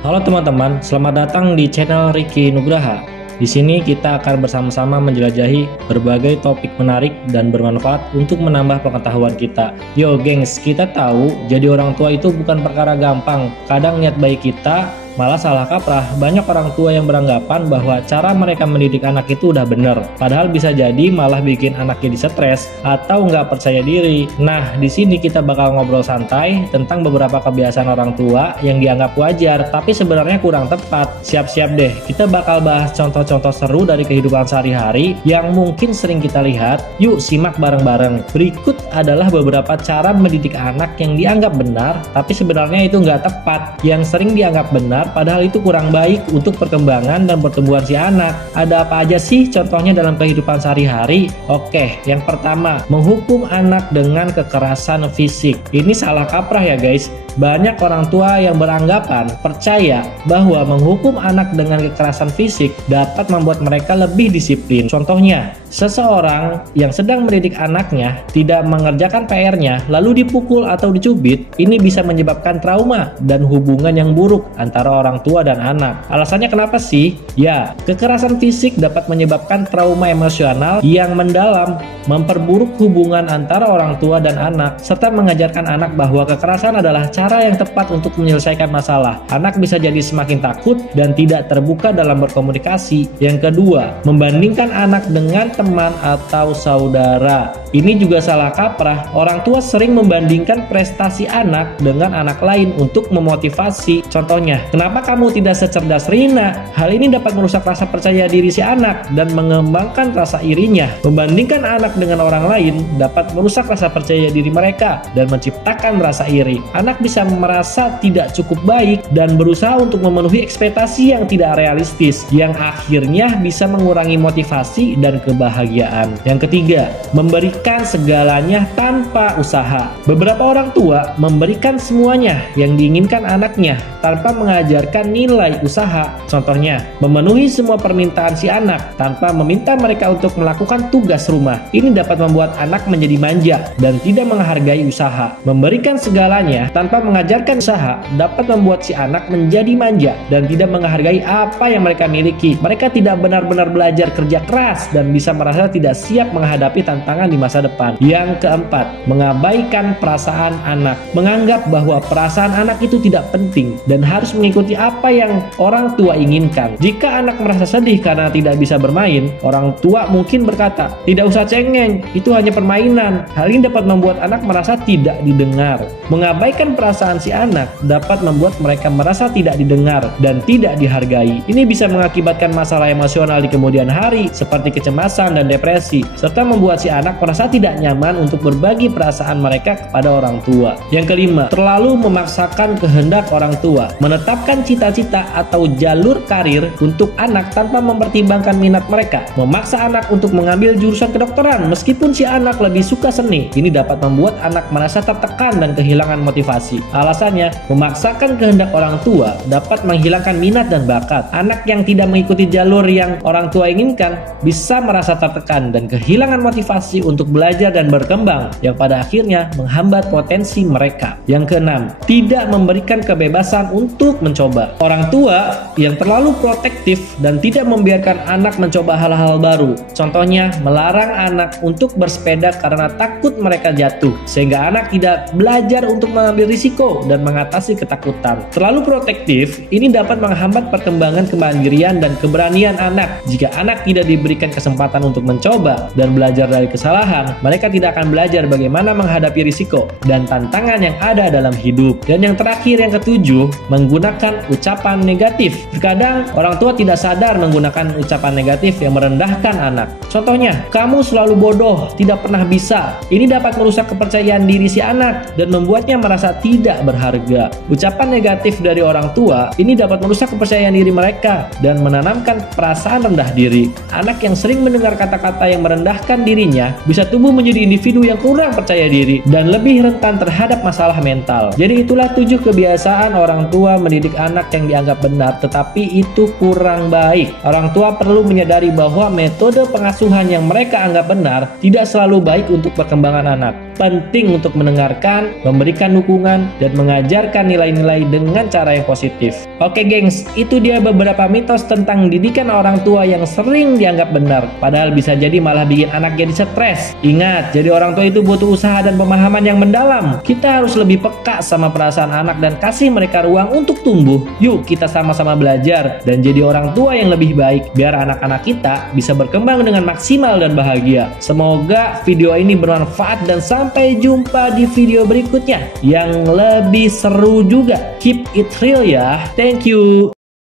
Halo teman-teman, selamat datang di channel Ricky Nugraha. Di sini kita akan bersama-sama menjelajahi berbagai topik menarik dan bermanfaat untuk menambah pengetahuan kita. Yo gengs, kita tahu jadi orang tua itu bukan perkara gampang. Kadang niat baik kita malah salah kaprah. Banyak orang tua yang beranggapan bahwa cara mereka mendidik anak itu udah bener, padahal bisa jadi malah bikin anak jadi stres atau nggak percaya diri. Nah, di sini kita bakal ngobrol santai tentang beberapa kebiasaan orang tua yang dianggap wajar, tapi sebenarnya kurang tepat. Siap-siap deh, kita bakal bahas contoh-contoh seru dari kehidupan sehari-hari yang mungkin sering kita lihat. Yuk simak bareng-bareng. Berikut adalah beberapa cara mendidik anak yang dianggap benar, tapi sebenarnya itu nggak tepat. Yang sering dianggap benar padahal itu kurang baik untuk perkembangan dan pertumbuhan si anak. Ada apa aja sih contohnya dalam kehidupan sehari-hari? Oke, yang pertama, menghukum anak dengan kekerasan fisik. Ini salah kaprah ya guys. Banyak orang tua yang beranggapan percaya bahwa menghukum anak dengan kekerasan fisik dapat membuat mereka lebih disiplin. Contohnya, seseorang yang sedang mendidik anaknya tidak mengerjakan PR-nya lalu dipukul atau dicubit, ini bisa menyebabkan trauma dan hubungan yang buruk antara orang tua dan anak. Alasannya kenapa sih? Ya, kekerasan fisik dapat menyebabkan trauma emosional yang mendalam, memperburuk hubungan antara orang tua dan anak, serta mengajarkan anak bahwa kekerasan adalah cara yang tepat untuk menyelesaikan masalah. Anak bisa jadi semakin takut dan tidak terbuka dalam berkomunikasi. Yang kedua, membandingkan anak dengan teman atau saudara. Ini juga salah kaprah. Orang tua sering membandingkan prestasi anak dengan anak lain untuk memotivasi. Contohnya, kenapa kamu tidak secerdas Rina? Hal ini dapat merusak rasa percaya diri si anak dan mengembangkan rasa irinya. Membandingkan anak dengan orang lain dapat merusak rasa percaya diri mereka dan menciptakan rasa iri. Anak bisa merasa tidak cukup baik dan berusaha untuk memenuhi ekspektasi yang tidak realistis, yang akhirnya bisa mengurangi motivasi dan kebahagiaan. Yang ketiga, memberikan segalanya tanpa usaha. Beberapa orang tua memberikan semuanya yang diinginkan anaknya tanpa mengajarkan nilai usaha. Contohnya, memenuhi semua permintaan si anak tanpa meminta mereka untuk melakukan tugas rumah. Ini dapat membuat anak menjadi manja dan tidak menghargai usaha. Memberikan segalanya tanpa mengajarkan usaha dapat membuat si anak menjadi manja dan tidak menghargai apa yang mereka miliki. Mereka tidak benar-benar belajar kerja keras dan bisa merasa tidak siap menghadapi tantangan di masa depan. Yang keempat, mengabaikan perasaan anak. Menganggap bahwa perasaan anak itu tidak penting dan harus mengikuti apa yang orang tua inginkan. Jika anak merasa sedih karena tidak bisa bermain, orang tua mungkin berkata, "Tidak usah cengeng, itu hanya permainan." Hal ini dapat membuat anak merasa tidak didengar. Mengabaikan perasaan si anak dapat membuat mereka merasa tidak didengar dan tidak dihargai. Ini bisa mengakibatkan masalah emosional di kemudian hari seperti kecemasan dan depresi, serta membuat si anak merasa tidak nyaman untuk berbagi perasaan mereka kepada orang tua. Yang kelima, terlalu memaksakan kehendak orang tua. Menetapkan cita-cita atau jalur karir untuk anak tanpa mempertimbangkan minat mereka. Memaksa anak untuk mengambil jurusan kedokteran meskipun si anak lebih suka seni. Ini dapat membuat anak merasa tertekan dan kehilangan motivasi. Alasannya, memaksakan kehendak orang tua dapat menghilangkan minat dan bakat. Anak yang tidak mengikuti jalur yang orang tua inginkan bisa merasa tertekan dan kehilangan motivasi untuk belajar dan berkembang, yang pada akhirnya menghambat potensi mereka. Yang keenam, tidak memberikan kebebasan untuk mencoba. Orang tua yang terlalu protektif dan tidak membiarkan anak mencoba hal-hal baru. Contohnya, melarang anak untuk bersepeda karena takut mereka jatuh, sehingga anak tidak belajar untuk mengambil risiko dan mengatasi ketakutan. Terlalu protektif ini dapat menghambat perkembangan kemandirian dan keberanian anak. Jika anak tidak diberikan kesempatan untuk mencoba dan belajar dari kesalahan, mereka tidak akan belajar bagaimana menghadapi risiko dan tantangan yang ada dalam hidup. Dan yang terakhir, yang ketujuh, menggunakan ucapan negatif. Terkadang orang tua tidak sadar menggunakan ucapan negatif yang merendahkan anak. Contohnya, "Kamu selalu bodoh, tidak pernah bisa." Ini dapat merusak kepercayaan diri si anak dan membuatnya merasa tidak berharga. Ucapan negatif dari orang tua ini dapat merusak kepercayaan diri mereka dan menanamkan perasaan rendah diri. Anak yang sering mendengar kata-kata yang merendahkan dirinya bisa tumbuh menjadi individu yang kurang percaya diri dan lebih rentan terhadap masalah mental. Jadi itulah 7 kebiasaan orang tua mendidik anak yang dianggap benar tetapi itu kurang baik. Orang tua perlu menyadari bahwa metode pengasuhan yang mereka anggap benar tidak selalu baik untuk perkembangan anak. penting untuk mendengarkan, memberikan dukungan, dan mengajarkan nilai-nilai dengan cara yang positif. Oke gengs, itu dia beberapa mitos tentang didikan orang tua yang sering dianggap benar, padahal bisa jadi malah bikin anak jadi stres. Ingat, jadi orang tua itu butuh usaha dan pemahaman yang mendalam. Kita harus lebih peka sama perasaan anak dan kasih mereka ruang untuk tumbuh. Yuk kita sama-sama belajar dan jadi orang tua yang lebih baik, biar anak-anak kita bisa berkembang dengan maksimal dan bahagia. Semoga video ini bermanfaat dan sampai jumpa di video berikutnya yang lebih seru juga. Keep it real ya. Thank you.